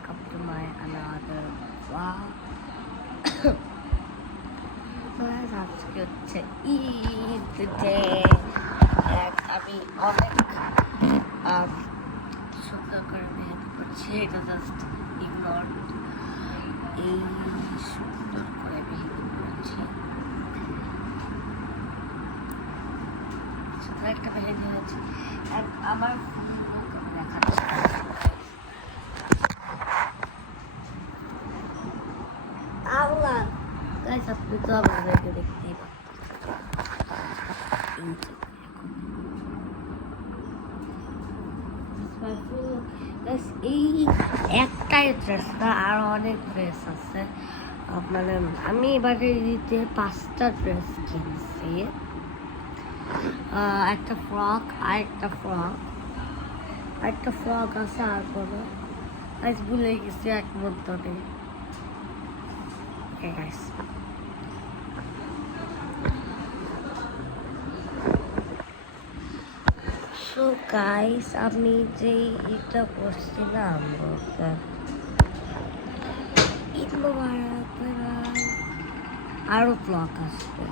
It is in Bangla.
welcome to my another vlog. আজকে হচ্ছে ঈদ ডে, আমি অনেক সুন্দর করে মেহেদি করছি, এটা জাস্ট ইগনোর। এই সুন্দর করে মেহেদি করেছি, সুন্দর একটা মেহেদি হয়েছে। আমার দেখাচ্ছি আল্লাহ গাইস, আপনি তো আমাদেরকে দেখতেই পাচ্ছেন। এই একটাই ড্রেস না, আরো অনেক ড্রেস আছে। মানে আমি এবারে ঈদে 5টা ড্রেস কিনছি, একটা ফ্রক, আরেকটা ফ্রক আছে, আর কোনো আজ ভুলে গেছি এক মধ্যে নেই। Okay guys, so guys, আমি যে এটা করছিলাম ঈদ মোবারক, আরো ব্লগ আসবে।